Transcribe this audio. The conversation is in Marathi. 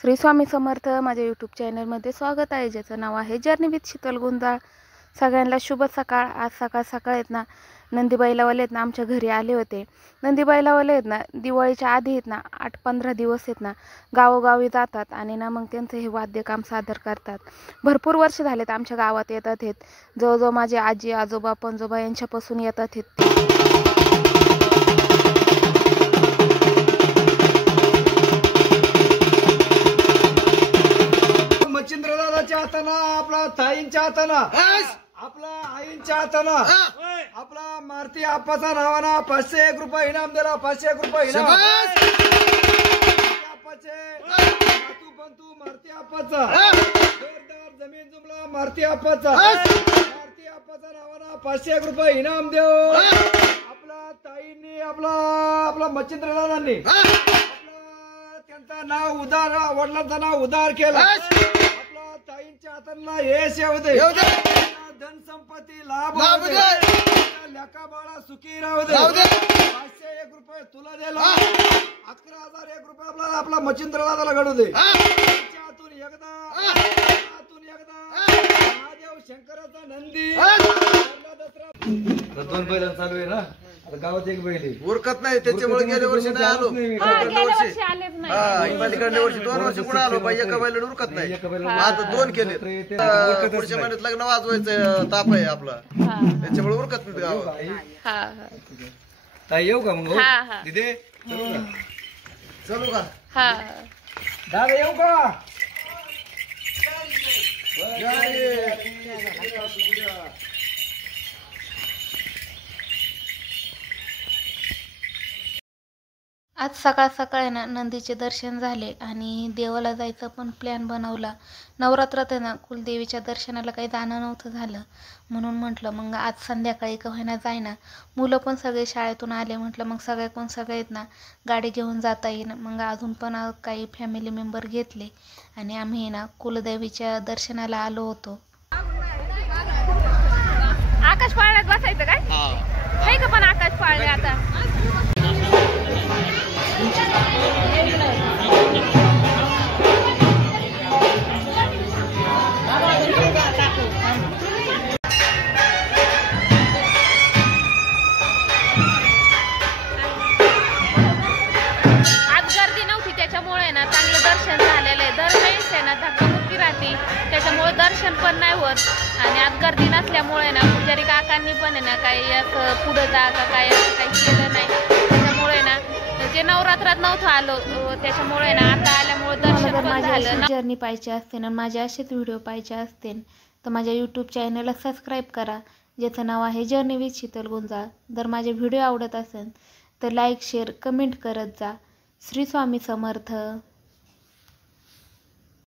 श्री स्वामी समर्थ माझ्या यूट्यूब चॅनलमध्ये स्वागत आहे, ज्याचं नाव आहे जर्नी विथ शीतल गुंजाळ। सगळ्यांना शुभ सकाळ। आज सकाळ सकाळ आहेत ना, नंदीबाईलावाले आहेत ना आमच्या घरी आले होते। नंदीबाईलावाले आहेत ना दिवाळीच्या आधी आहेत ना 8-15 दिवस आहेत ना गावोगावी जातात आणि ना मग त्यांचं हे वाद्यकाम सादर करतात। भरपूर वर्ष झालेत आमच्या गावात येतात आहेत, जवळजवळ माझे आजी आजोबा पणजोबा यांच्यापासून येतात आहेत। मच्छिंद्रदादाच्या हाताना, आपला ताईंच्या हाताना, आपला आईंच्या हाताना, आपला मारुती आप्पाचा नावाना 501 रुपये इनाम दिला। 501 रुपये इनाम आप्पाचे नातू पंतू मारुती आप्पाचा जोरदार जमीन जुमला मारुती आप्पाचा नावाना 501 रुपये इनाम देऊ। आपला ताईंनी आपला मच्छिंद्रदादांनी त्यांचा नाव उदार, वडिलांचं नाव उदार केलं। आपला ताईंच्या हातांना यश येऊ दे, धन संपत्ती लाभ होऊ दे, लेका बाळा सुखी राहू दे। 501 रुपये तुला दिला, 11,001 रुपये आपला मच्छिंद्रदादाला घडू दे। हातून एकदा महादेव शंकराचा नंदी दसरा 2 बैल चालू आहे ना, आता गावात 1 बैल आहे, उरकत नाही त्याच्यामुळे गेल्या वर्षी नाही आलो। गेल्या वर्षी 2 वर्ष कुठे आलो पाहिजे, एका बैल उरकत नाही, आता 2 केले। पुढच्या महिन्यात लग्न वाजवायचं ताप आहे आपला, त्याच्यामुळे उरकत नाही गावात। ताई येऊ का मग? दिदे चलू का? दादा येऊ का? आज सकाळ सकाळी ना नंदीचे दर्शन झाले आणि देवाला जायचा पण प्लॅन बनवला। नवरात्रात आहे ना कुलदेवीच्या दर्शनाला काही जाणं नव्हतं झालं, म्हणून म्हटलं मग आज संध्याकाळी का होईना जाईना। मुलं पण सगळे शाळेतून आले, म्हटलं मग सगळे आहेत ना गाडी घेऊन जाता येईल। मग अजून पण काही फॅमिली मेंबर घेतले आणि आम्ही ना कुलदेवीच्या दर्शनाला आलो होतो। आकाश पाळण्यात बसायचं काय का? पण आकाश पाळणे आता त्याच्यामुळे ना चांगलं दर्शन झालेलं आहे। दरवेळेस आहे ना धक्काबुक्की राहते, त्याच्यामुळे दर्शन पण नाही होत आणि आज गर्दी नसल्यामुळे ना पुजारी काकांनी पण आहे ना काही असं पुढं जा का काय असं काही केलं नाही। त्याच्यामुळे ना जे नवरात्रात नव्हतं आलो त्याच्यामुळे ना आता आल्यामुळे दर्शन पण झालं। जर्नी पाहिजे असते ना, माझे असेच व्हिडिओ पाहिजे असतील तर माझ्या यूट्यूब चॅनलला सबस्क्राईब करा, ज्याचं नाव आहे जर्नी विथ शीतल गुंजाळ। जर माझे व्हिडिओ आवडत असेल तर लाईक शेअर कमेंट करत जा। श्री स्वामी समर्थ।